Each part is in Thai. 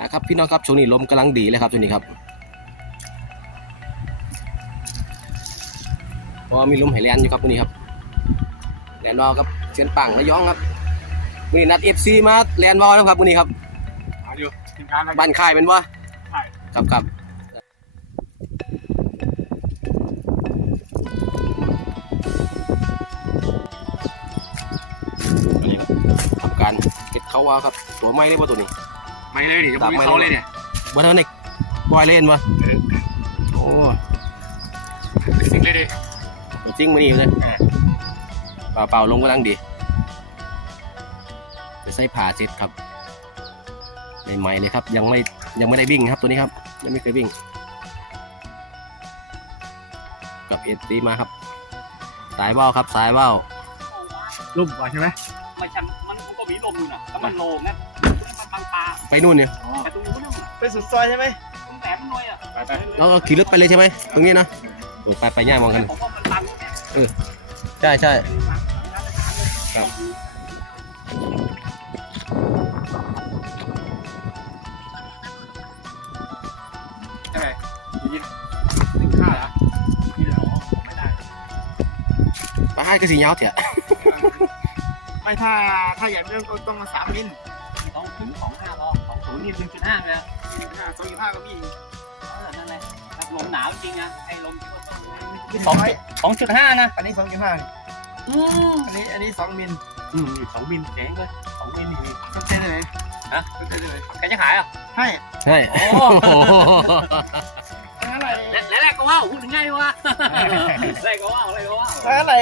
นะครับพี่น้องครับช่วงนี้ลมกำลังดีเลยครับช่วงนี้ครับเพราะว่ามีลมไหแลนอยู่ครับช่วงนี้ครับแลนวอลครับเชียนปังระยองครับวันนี้นัดเอฟซีมาแลนวอลนะครับวันนี้ครับเอาอยู่ทีมงานอะไรบ้านค่ายเป็นวะใช่ครับครับตัวนี้ครับทำการเก็บเขาวาวครับตัวไม้ได้ป่ะตัวนี้ ไม่เลยดิจะดับมีไม่เขาเลยเลยเนี่ยบ่เท่าไหร่ปล่อยเล่นวะโอ้สิ่งเลยดิตัวจริงมานี่เลยเออเปล่าเปล่าลงกำลังดีจะใส่ผ่าเสร็จครับใหม่ๆเลยครับ ยังไม่ยังไม่ได้วิ่งครับตัวนี้ครับ ยังไม่เคยวิ่ง กับเอตีมาครับ สายว่าวครับ สายว่าวรูปก่อนใช่ไหมไม่ใช่มันมันก็มีลมอยู่นะแล้วมันโลงนะมันบังตา ไปนู่นเนี่ยแต่ตรงนู้นน่ะไปสุดซอยใช่ไหมตรงแหลมมันน้อยอะไปไปเราก็ขี่รถไปเลยใช่ไหมตรงนี้นะโอ้ยไปไปย่างมองกันผมว่ามันบังเนี่ยใช่ใช่ครับใช่ไหมยินถึงข้าวเหรอนี่เหรอไม่ได้ไปให้ก็สีเงาเถอะไม่ถ้าถ้าอย่างนี้ต้องต้องมาสามมิล นย์นี่หนึ่งจุดห้าเลยห้าสองยี่ห้าก็มีเออนั่นแหละลมหนาวจริงนะไอ้ลมที่ว่าต้องสองสองจุดห้านะ อันนี้สองยี่ห้าอืมอันนี้ อันนี้สองมิลอืมสองมิลเจ๋งเลยสองมิลนี่ต้องใช้ได้ไหนฮะต้องใช้ได้ไหนแกจะขายอะให้ใช่โอ้อะไรแล้วแรกก็ว่าพูดง่ายวะแรกก็ว่าแรกก็ว่าอะไร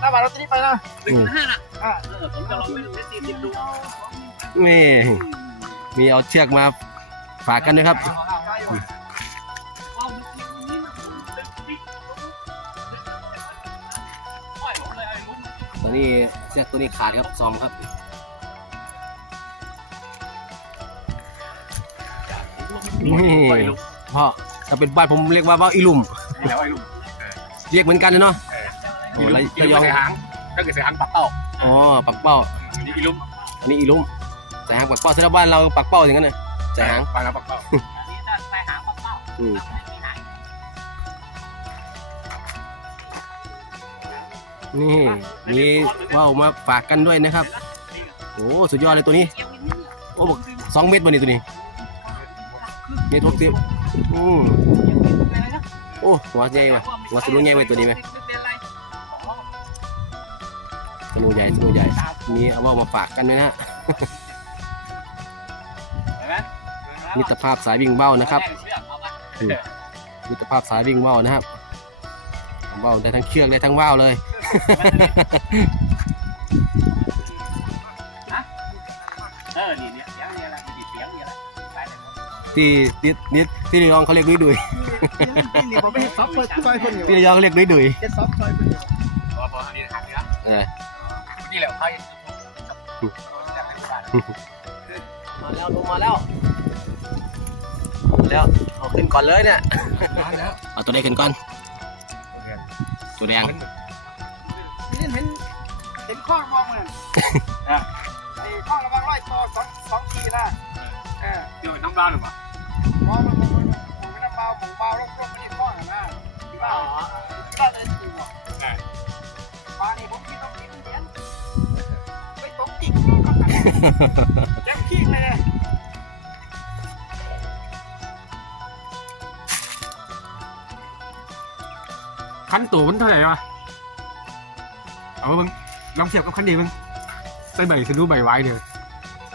หน้าบาทเราจะนี่ไปนะหนึ่งจุดห้าน่ะอะเออผมจะลองไปเล่นตีนดูนี่ มีเอาเชือกมาฝากกันด้วยครับว้าวนี่มันเป็นปิ๊กปล่อยผมเลยไอ้ลุงตัวนี้เชือกตัวนี้ขาดครับซอมครับนี่พ่อถ้าเป็นบ้านผมเรียกว่าว่าวอีหลุมนี่แล้วไอ้ลุงเรียกเหมือนกันเลยเนาะอีโอ้ลุระงระยองใส่หางถ้าเกิดใส่หางปักเป้าอ๋อปักเป้าอันนี้อีลุงอันนี้อีหลุม ใส่หางปักเป้าสำหรับบ้านเราปักเป้าอย่างนั้นเลยใส่หางปลาแล้วปักเป้าอันนี้ถ้าใส่หางเป้าอืมไม่มีหางนี่มีว่าวมาฝากกันด้วยนะครับ โอ้สุดยอดเลยตัวนี้ โอ้บอกสองเมตรบนนี้ตัวนี้เมตรหกสิบอืมโอ้หัวใหญ่ว่ะหัวสนุกใหญ่ไว้ตัวนี้ไหมสนุกใหญ่สนุกใหญ่มีเอาว่าวมาฝากกันด้วยนะฮะ มิตรภาพสายวิ่งเบ้านะครับเชือกเอาไปมิตรภาพสายวิ่งเบ้านะครับเบ้าได้ทั้งเชือกได้ทั้งว่าวเลยเออนี่เนี่ยเสียงเนี่ยแหละนี่เสียงเนี่ยแหละไปเลยที่ที่ที่ที่ระยองเขาเรียกดุยดุยนี่ผมไม่เห็นซับเปิดซอยคนอยู่ที่ระยองเขาเรียกดุยดุยเจ็ดซับซอยคนอยู่พอพออันนี้หางเนื้อเออนี่แหละเขามาแล้วลงมาแล้วมา แล้วเอาขึ้นก่อนเลยเนี่ยแล้วเอาตัวแดงขึ้นก่อนตัวแดงนี่เห็นเห็นข้องมองมันไอ้ข้องระวังร้อยต่อสองสองทีนะเออเดี๋ยวน้ำร้อนหรือเปล่ามองมันมองมันมองมันน้ำเบาผมเบาลงลงไม่ได้ข้องนะที่ว่าที่ว่าเลยถูกมานี่ผมคิดต้องคิดเหรียญไปตกจิกแจ็คขี้เลย คันตู่มันเท่าไหร่วะ เอามาเบิ่งลองเทียบกับคันดีมึงใส่ใบสะดูใบไว้เดี๋ย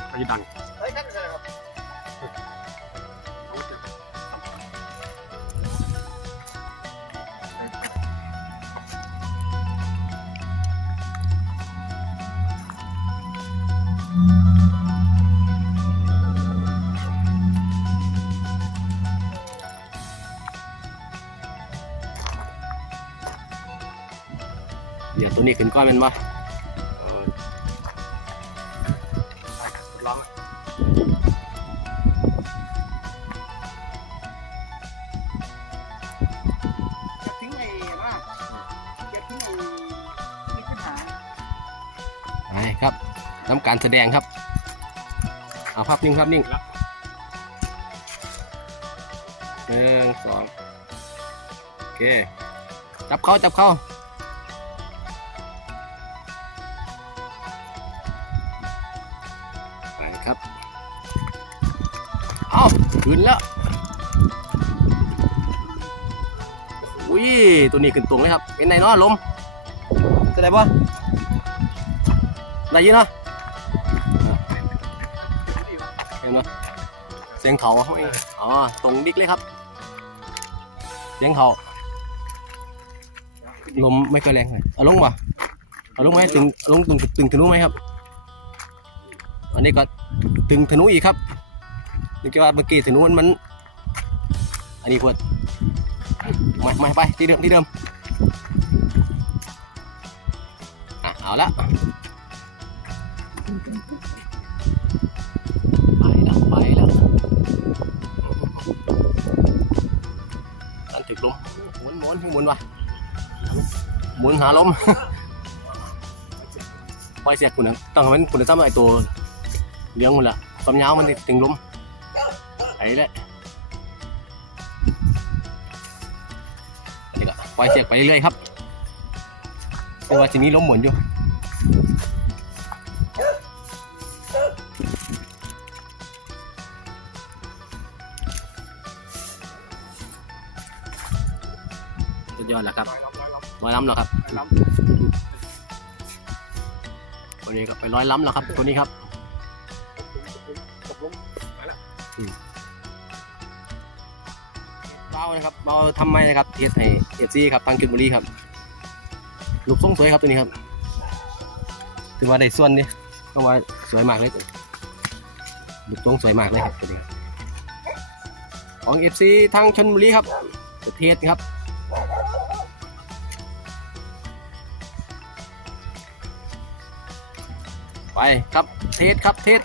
ไปดัง ดี๋ยวตัวนี้ขึ้นก้อนเป็นวะลองจะทิ้งไอ้ว่าจะทิ้งไอ้นี่ขึ้นหาไปครับน้ำการแสดงครับ เอาภาพนิ่งภาพนิ่งหนึ่งสองโอเค จับเข้าจับเข้า ขึ้นแล้วอุ้ยตัวนี้ขึ้นตรงเลยครับเป็นไงเนาะลมจะได้ปะได้ยินเนาะเห็นไหมเสียงเขาเขาเองอ๋อตรงดิกเลยครับ เสียงเขาลมไม่ค่อยแรงเลยเอาลงป่ะเอาลงไหมตึงลงตึงตึงทะนุไหมครับ อันนี้ก็ตึงทะนุอีกครับ นึกว่าเมื่อกี้ทะนุมันมัน อันนี้พวดมามาไปที่เดิมที่เดิมอะเอาละไปแล้วไปแล้วตันถึกลมหมุนหมุนหมุนว่ะหมุนหาลมปล่อยเสียคุณนะต้องให้มันคุณจะทำไอตัวเลี้ยงมันละความยาวมันถึงลม แหละอันนี้ก็ปล่อยเสียกไปเรื่อยๆครับแต่ว่าทีนี้ล้มหมุนอยู่สุดยอดแล้วครับร้อยล้ำร้อยล้ำร้อยล้ำแล้วครับร้อยล้ตัวนี้ก็ไปร้อยล้ำแล้วครับ ตัวนี้ครับ เบานะครับเบาทำไมนะครับเอสไอเอฟซีครับทางกินบุรีครับลูกทรงสวยครับตัวนี้ครับถือว่าได้ส่วนนี่ก็ว่าสวยมากเลยลูกทรงสวยมากเลยครับตัวนี้ของเอฟซีทางชนบุรีครับประเทศครับไปครับเทสครับเทส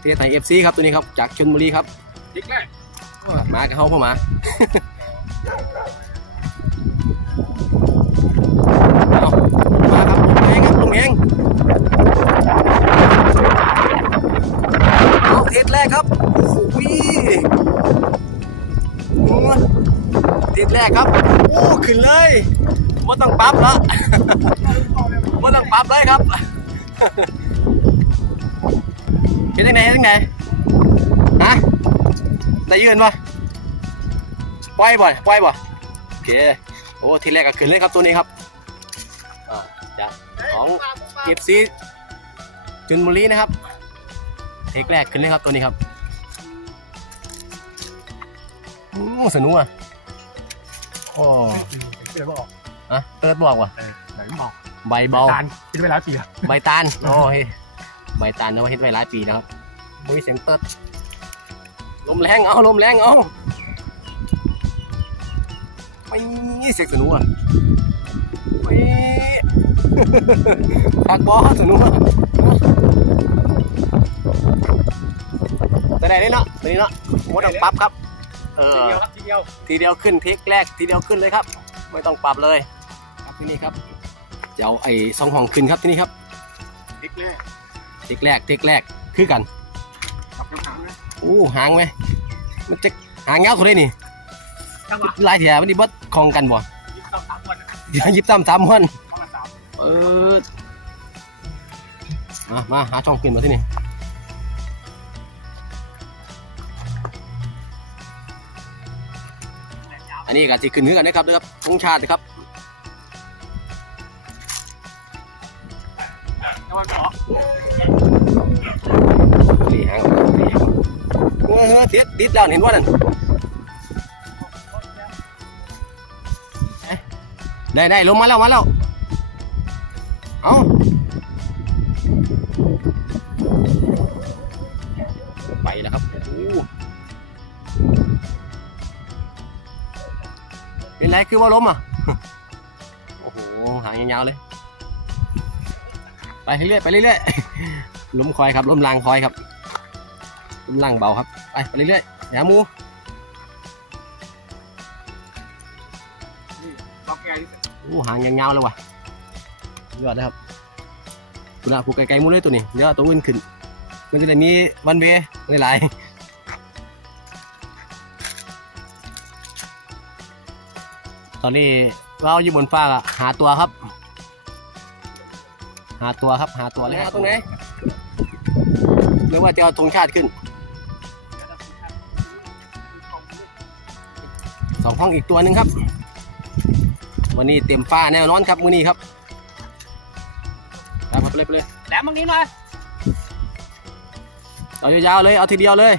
เทสไทยเอฟซีครับตัวนี้ครับจากชนบุรีครับดิกแรก มากับเขาพ่อหมาเอามาครับลงเองครับลงเองเอาเทสแรกครับโอ้โหเทสแรกครับโอ้ขึ้นเลยไม่ต้องปั๊บละไม่ต้องปั๊บเลยครับเป็นยังไงเป็นยังไงฮะได้ยืนปะ ปล่อยบ่ปล่อยบ่โอเคโอ้ทีแรกก็ขึ้นเลยครับตัวนี้ครับอ่าจะของเก็บซีจุนบุรีนะครับเทคแรกขึ้นเลยครับตัวนี้ครับอู้สนุกอะโอ้เดี๋ยวบอกอะเติร์ดบอกว่ะไหนบอกใบเบาตาลคิดไว้แล้วจีอะใบตาลโอ้เฮ้ยใบตาลนะว่าเฮ็ดไว้หลายปีแล้วครับมุ้ยเสียงเติร์ดลมแรงเอาลมแรงเอา ไม่เสียงสนุกอะไม่คักบอสนุกอะตัวไหนนี่เนาะตัวนี้เนาะโมต้องปรับครับเอทีอเดียวครับทีเดียวทีเดียวขึ้นเทคแรกทีเดียวขึ้นเลยครับ ไม่ต้องปรับเลย ครับที่นี่ครับจะเอาไอ้ซองห้องขึ้นครับที่นี่ครับดิกแรกเทคแรกเทคแรกคือกันขับน้ำหางนะอู้หางไหมมันจะหางยาวสุดเลยนี่จังหวะลายแถมันดีเบิด คลองกันบ่ยิบต่อสามวันนะอย่ายิบตามสามวันเข้ามาสามเออมามาหาช่องขึ้นมาที่นี่อันนี้ก็สิขึ้นคือกันนะครับเด้อครับธงชาติครับจังหวะสองหลีหางหลีหางเออเออติดติดแล้วเห็นว่านั่น ได้ได้ลงมาแล้วมาแล้ว เอาไปแล้วครับเป็นไรคือว่าล้มอะ โอ้โห หางยาวๆเลย ไปเรื่อยๆไปเรื่อยๆล้มคอยครับล้มลางคอยครับล้มลางเบาครับ ไปไปเรื่อยๆอย่ามู อู้หางยาวๆแล้ววะยอดนะครับคุณอาผูกไกลๆหมูเลยตัวนี้เดี๋ยวเอาตัวอื่นขึ้น มันจะได้มีวันเวหลายๆตอนนี้เราอยู่บนฟ้าอะหาตัวครับ หาตัวครับหาตัวเลยเอาตรงไหนหรือว่าจะเอาธงชาติขึ้นสองห้องอีกตัวหนึ่งครับ วันนี้เต็มฟ้าแน่นอนครับมื้อนี้ครับไปไปเลยไปเลยแหลมบางนี้หน่อยเอายาวๆเลยเอาทีเดียวเลย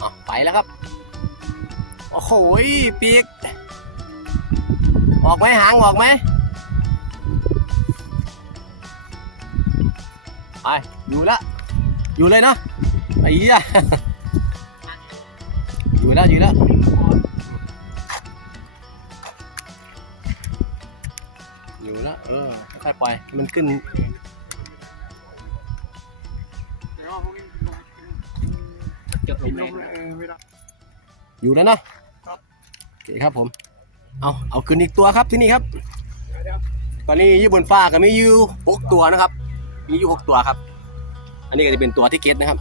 อะไปแล้วครับ โอ้โหปีก ออกไหมหางออกไหมไปอยู่แล้วอยู่เลยเนาะไอ้เหี้ยอยู่ แล้วอยู่แล้วอยู่แล้วเออค่อยๆปล่อยให้มันขึ้นเกือบลงเลยอยู่แล้วเนาะโอเคครับผม เอาเอาขึ้นอีกตัวครับที่นี่ครับ ตอนนี้อยู่บนฟ้าก็มีอยู่หกตัวนะครับ มีอยู่หกตัวครับ อันนี้ก็จะเป็นตัวที่เก็ตนะครับ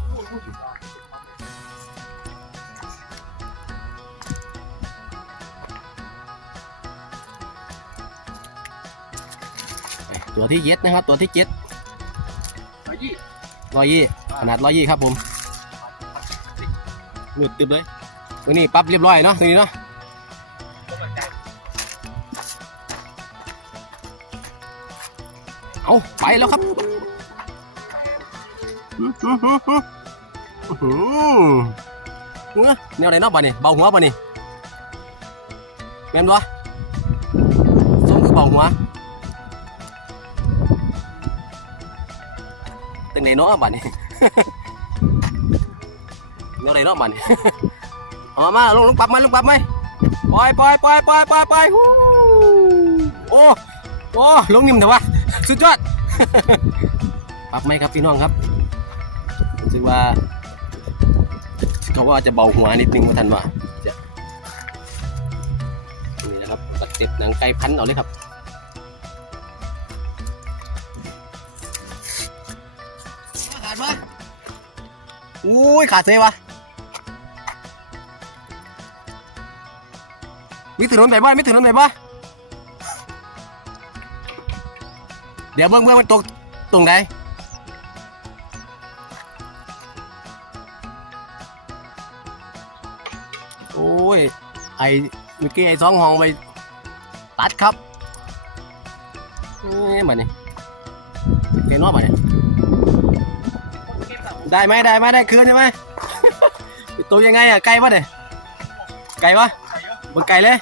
ตัวที่เย็ดนะครับ ตัวที่เจ็ดร้อยยี่ร้อยยี่ขนาดร้อยยี่ครับผมหนุดตึบเลยตัวนี้ปรั๊บเรียบร้อยเนาะตัวนี้เนาะเอาไปแล้วครับอื้อหือหือหืออื้อหือแนวไหนเนาะบ่นี่เบาหัวบ่นี่แม่นบ่ ตึงไหนเนาะบ่นี่แนวไหนเนาะบ่นี่เอามาลงลงปรับไหมลงปรับไหมปล่อยปล่อยปล่อยปล่อยปล่อยปล่อยฮโอ้โอ้ลงนิ่มแต่ว่าสุดยอดปรับไหมครับพี่น้องครับรู้ว่าเขาว่าจะเบาหัวนิดนึงว่าทันว่านี่นะครับตัดเจ็บหนังไก่พันเอาเลยครับ อุ้ยขาดเสียวะมีถนนไปบ้านมีถนนไปบ้านเดี๋ยวเบื้องเบื้องมันตกตรงไหนโอ้ย ไอ้เมื่อกี้ไอ้สองห้องไปตัดครับนี่มาเนี่ยเห็นว่ามาเนี่ย ได้ไหมได้ไหมได้คืนใช่ไหมตัวยังไงอะไกลปะเนี่ยไกลปะบนไกลเลย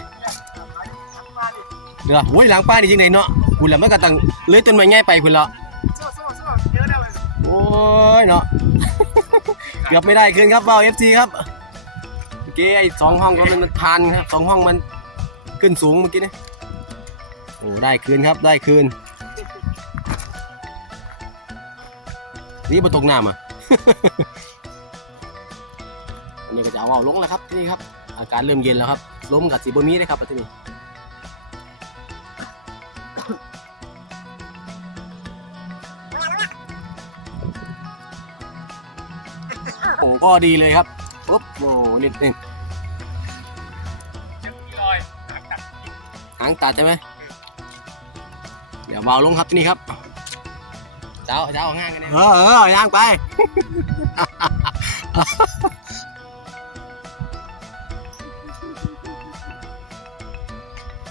เดี๋ยวโอ้ยหลังป้านี่จริงไหนเนาะคุณละมันก็ตั้งเลื้อยต้นไม้ง่ายไปคุณละสู้สู้สู้เยอะได้เลยโอ้ยเนาะเกือบไม่ได้คืนครับเบาเอฟซีครับเมื่อกี้ไอ้สองห้องก็มันทานครับสองห้องมันขึ้นสูงเมื่อกี้นี่โอ้ได้คืนครับได้คืนนี่มาตกน้ำอะ อันนี้ก็จะเอาเอาลงแล้วครับที่นี่ครับ อากาศเริ่มเย็นแล้วครับล้มกับสีบมีเลยครับที่นี่โอ้ก็ดีเลยครับปุ๊บโอ้นิดนึงยังมีรอยหักตัดหางตัดใช่ไหมเดี๋ยวเบาลงครับที่นี่ครับ เจ้าเจ้าเอาง่างกันเนี่ยเออเออย่างไป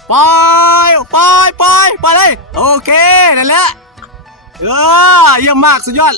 ไปไปไปไปเลย โอเค นั่นแหละ เออ เยี่ยมมาก สุดยอด